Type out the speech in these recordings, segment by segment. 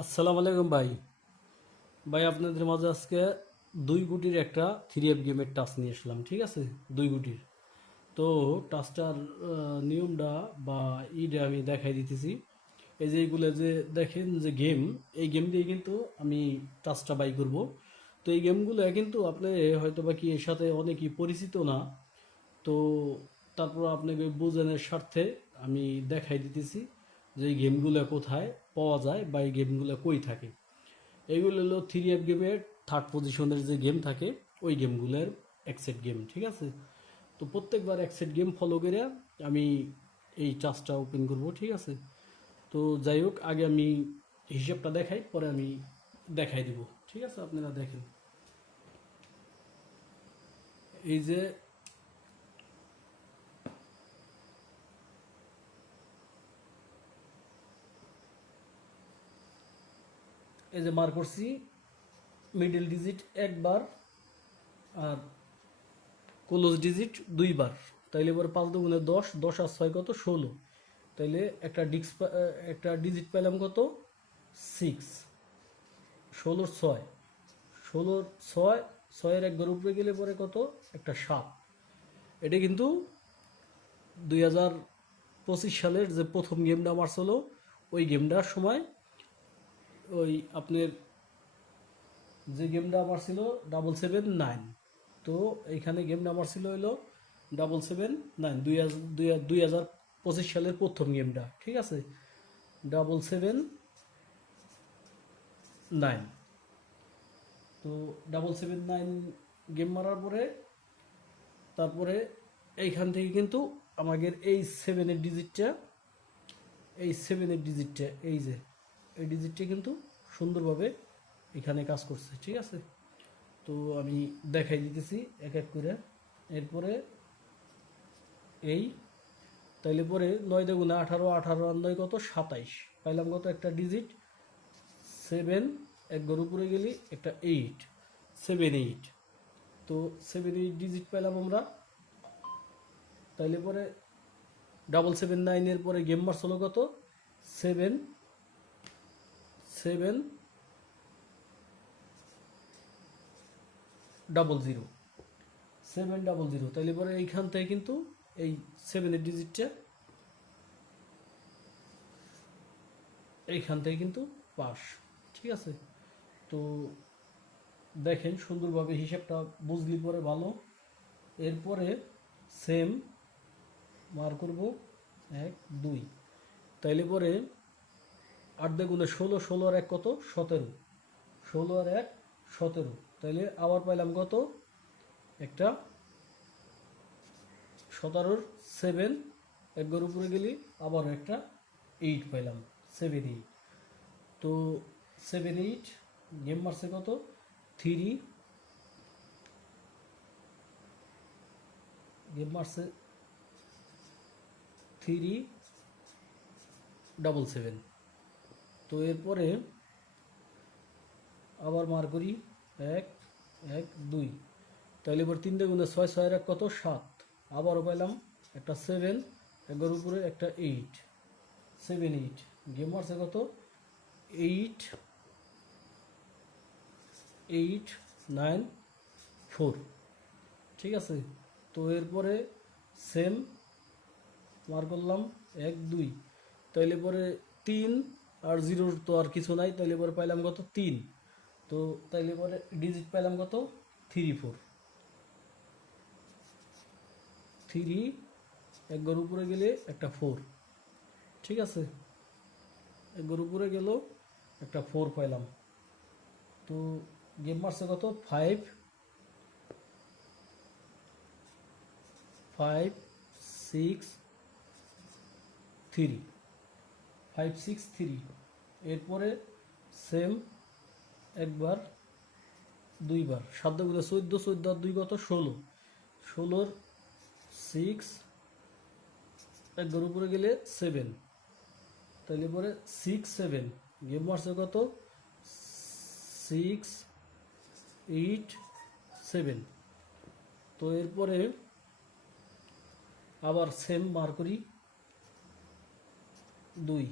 আসসালামু আলাইকুম ভাই। ভাই আপনাদের মাঝে আজকে 2 গুটির একটা 3F গেমের টাস্ক নিয়ে আসলাম, ঠিক আছে? 2 গুটির তো টাস্কটার নিয়মটা বা ইটা আমি দেখাই দিতেছি। এই যে এইগুলো যে দেখেন যে গেম, এই গেম দিয়ে কিন্তু আমি টাস্কটা বাই করব। তো এই গেমগুলো কিন্তু আপনি হয়তো বা কি এর সাথে অনেকই পরিচিত না। তো তারপর আপনাকে বোঝানোর স্বার্থে আমি দেখাই দিতেছি যে এই গেমগুলো কোথায় পাওয়া যায় বা এই গেমগুলো কই থাকে। এইগুলো হলো 3F গেমের থার্ড পজিশনের যে গেম থাকে, ওই গেমগুলোর একসেট গেম, ঠিক আছে? তো প্রত্যেকবার একসেট গেম ফলো করে আমি এই টাস্কটা ওপেন করব, ঠিক আছে? তো যাই হোক, আগে আমি হিসাবটা দেখাই, পরে আমি দেখাই দিব, ঠিক আছে? আপনারা দেখেন। এই যে এই যে মার করছি মিডল ডিজিট একবার, আর ক্লোজ ডিজিট দুইবার। তাইলে এবার 5 × 2 = 10, 10 আর 6 কত? 16। তাইলে একটা ডিজিট পেলাম কত? 6। 16 × 6, 16 × 6, 6-এর একবার উপরে গেলে পরে কত? একটা 7। এটা কিন্তু 2025 সালের যে প্রথম গেমটা আমার ছিল, ওই গেমটার সময় ওই আপনার যে গেমটা আমার ছিল 779। তো এইখানে গেম নাম্বার ছিল হইলো 779। 2025 সালের প্রথম গেমটা, ঠিক আছে? 779। তো 779 গেম মারার পরে তারপরে এইখান থেকে কিন্তু আমাদের এই সেভেনের ডিজিটটা এই যে এই ডিজিটটা কিন্তু সুন্দরভাবে এখানে কাজ করছে, ঠিক আছে? তো আমি দেখাই দিতেছি এক এক করে। এরপরে এই তাইলে পরে 9 × 2 = 18, 18 আর 9 কত? 27। পাইলাম কত? একটা ডিজিট 7। একবার উপরে গেলি একটা 8, 7 8। তো 7 8 ডিজিট পেলাম আমরা। তাইলে পরে 779-এর পরে গেম মারছ হলো কত? 7 7 0 7 0 0। তাইলে পরে এইখান থেকে কিন্তু এই 7-এর ডিজিটটা এইখান থেকে কিন্তু পাস, ঠিক আছে? তো দেখেন সুন্দরভাবে হিসাবটা বুঝলি পরে ভালো। এরপরে সেম মার করব 1 2। তাইলে পরে 8 × 16, 16 আর 1 কত? 17। 16 আর 1 17। তাইলে আবার পাইলাম কত? একটা 17-র 7। একবার উপরে গেলি আবার একটা 8 পাইলাম, 7 8। তো 7 8 গেম মারছে কত? 3। গেম মারছে 3 7 7। তো এরপরে আবার মার করি 1 1 2। তাহলে এবার 3 × 6, 6 আর 1 কত? 7। আবারও পাইলাম একটা 7। একবার উপরে একটা 8, 7 8। গেম মারছে কত? 8 8 9 4, ঠিক আছে? তো এরপরে সেম মার করলাম 1 2। তাইলে পরে 3 আর 0 তো আর কিছু নাই। তাইলে পরে পাইলাম কত? 3। তো তাইলে পরে ডিজিট পাইলাম কত? 3 4 3। একবার উপরে গেলে একটা 4, ঠিক আছে? একবার উপরে গেল একটা 4 পাইলাম। তো গেম মারছে কত? 5 5 6 3, 5 6 3। এরপরে সেম একবার দুইবার 7 × 14, 14 আর 2 কত? 16। 16-র 6। একবার উপরে গেলে 7। তাহলে পরে 6 7। গেম মারছে কত? 6 8 7। তো এরপরে আবার সেম মার করি 2।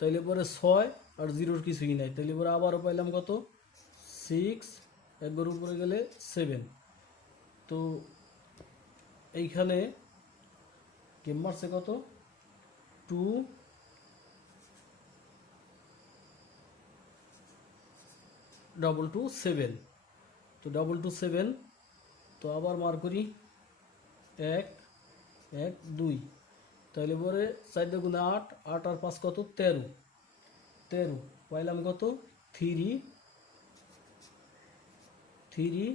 তাইলে পরে 6 আর জিরোর কিছুই নাই, তাহলে এবার আবারও পাইলাম কত 6, একবার উপরে গেলে 7। তো এইখানে গেম মারছে কত 2 ডাবল 2 7। তো ডাবল 2 7, তো আবার মার করি 1 1 2, তাহলে পরে 4 দুগুণে 8, 8 আর 5 কত 13, 13 পাইলাম কত 3 3,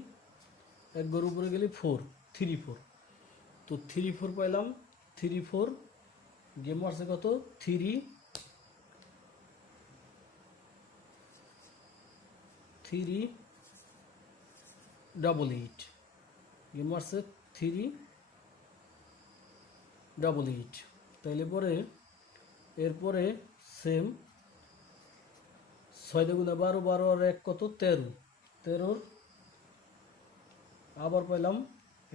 একবার উপরে গেলে 4 3 4। তো 3 4 পাইলাম, 3 4 গেম মারছে কত 3 3 ডাবল 8, গেম মারছে 3 ডাবল 8। তাইলে পরে এরপরে সেম 6 দুগুণে 12, 12 আর 1 কত 13, 13 আবার পাইলাম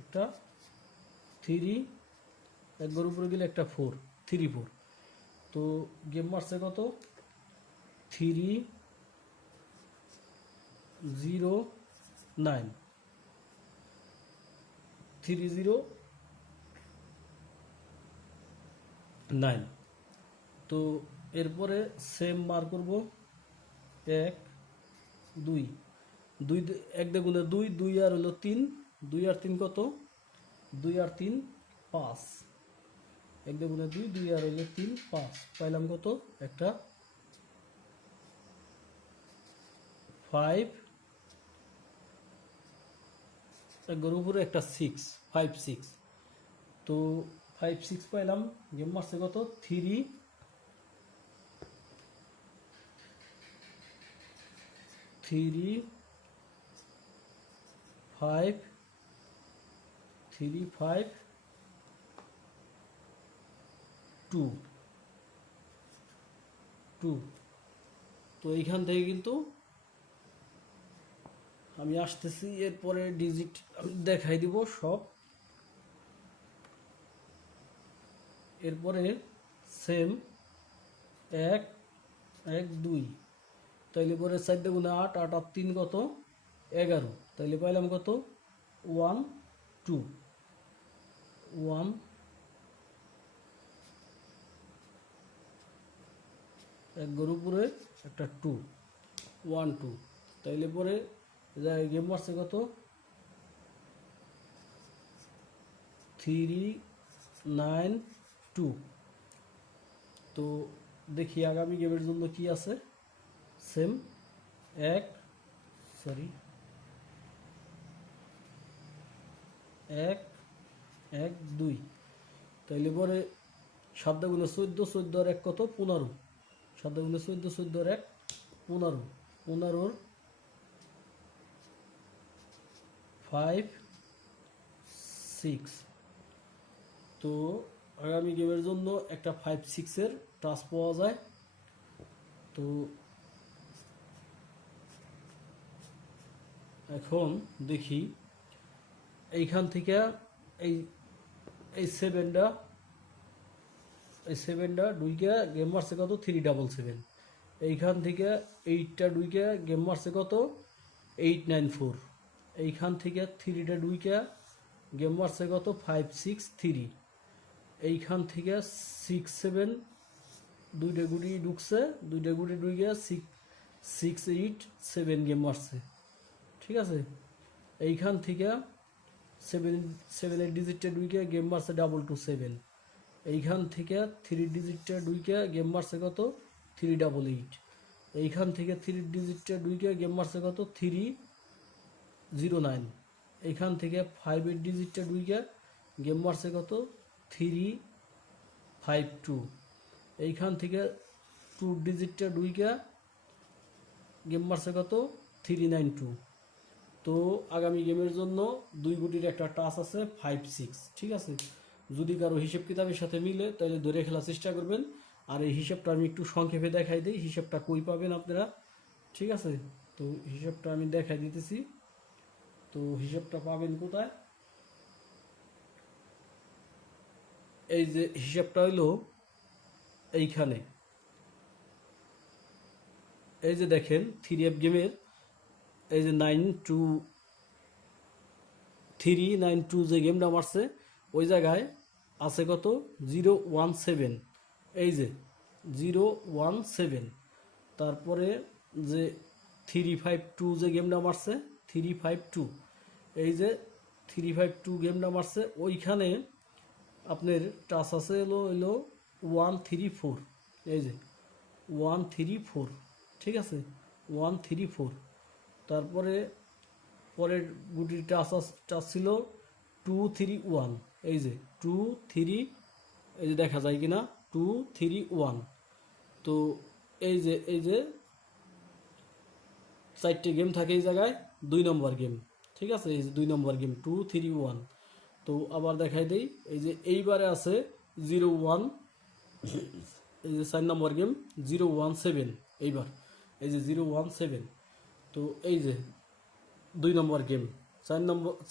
একটা 3, একবার উপরে গেলে একটা 4 3 4। তো গেম মারছে কত 3 0 9 3 0 9। তো এরপরে সেম মার করব 1 2 2, 1 দুগুণে 2, 2 আর হলো 3, 2 আর 3 কত 2 আর 3 5, 1 দুগুণে 2, 2 আর হলো 3 5, পাইলাম কত একটা 5, একবার উপরে একটা 6 5 6। তো 5 6 পাইলাম, গেম মারছে কত 3 3 5 3 5 2 2। তো এইখান থেকে কিন্তু আমি আসতেছি, এরপরে ডিজিট আমি দেখাই দিব সব। এরপরে সেম 1 1 2, তাইলে পরে 4 দুগুণে 8, 8 আর 3 কত 11, তাইলে পাইলাম কত 1 2 1, এক গরু উপরে একটা 2 1 2, তাইলে পরে গেম মারছে কত 3 9 2। তো দেখি আগামী গেমের জন্য কি আছে। সেম 1 সরি 1 1 2, তাইলে পরে 7 গুণে 14, 14 আর 1 কত 15, 7 গুণে 14, 14 আর 1 15, 15 5 6। তো আগামী গেমের জন্য একটা 5 6 এর টাচ পাওয়া যায়। তো এখন দেখি এইখান থেকে এই এই সেভেনটা ডুইকে গেম মারছে কত 377। এইখান থেকে 8টা ডুইকে গেম মারছে কত 894। এইখান থেকে 3টা ডুইকে গেম মারছে কত 563। এইখান থেকে 6 7 দুইটা গুটি ঢুকছে, দুইটা গুটি ঢুকে 6 8 7 গেম মারছে। ঠিক আছে, এইখান থেকে 7 ডিজিটটা ডুইকে গেম মারছে 227। এইখান থেকে 3 ডিজিটটা ডুইকে গেম মারছে কত 388। এইখান থেকে 3 ডিজিটটা ডুইকে গেম মারছে কত 309। এইখান থেকে 5 ডিজিটটা ডুইকে গেম মারছে কত 352। এইখান থেকে 2 ডিজিটটা ডুইকে গেম মারছে কত 392। তো আগামী গেমের জন্য 2 গুটির একটা টাচ আছে 5 6। ঠিক আছে, যদি কারো হিসেব কিতাবের সাথে মিলে তাহলে ধরে খেলার চেষ্টা করবেন। আর এই হিসাবটা আমি একটু সংক্ষেপে দেখাই দিই, হিসাবটা কই পাবেন আপনারা। ঠিক আছে, তো হিসাবটা আমি দেখাই দিতেছি। তো হিসাবটা পাবেন কোথায়, এই যে হিসাবটা হইলো এইখানে এই যে দেখেন 3F গেমের এই যে 92 যে গেমটা মারছে ওই জায়গায় আছে কত 017, এই যে 017। তারপরে যে 352 যে গেমটা মারছে 352, এই যে 352 গেমটা মারছে ওইখানে আপনার টাচ আছে হলো 134, এই যে 134, ঠিক আছে 134। তারপরে পরের গুটির টাচ ছিল 231, এই যে 23, এই যে দেখা যায় কিনা 231। তো এই যে 4টে গেম থাকে এই জায়গায়, 2 নম্বর গেম, ঠিক আছে এই যে 2 নম্বর গেম 231। তো আবার দেখাই দেই, এই যে এইবারে আছে 01, এই যে 4 নম্বর গেম 017, এইবার এই যে 017। তো এই যে 2 নম্বর গেম,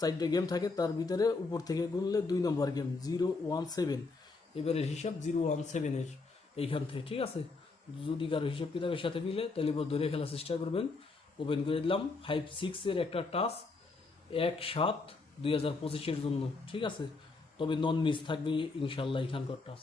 4টে গেম থাকে তার ভিতরে উপর থেকে গুনলে 2 নম্বর গেম 017, এবারের হিসাব 017-এর এইখান থেকে, ঠিক আছে। যদি কারো হিসাব কিতাবের সাথে মিলে তাহলে ধরে খেলার চেষ্টা করবেন। ওপেন করে দিলাম 56-এর একটা টাচ 1/7/2025-এর জন্য, ঠিক আছে। তবে নন মিস থাকবে ইনশাল্লাহ এখানকার টাচ।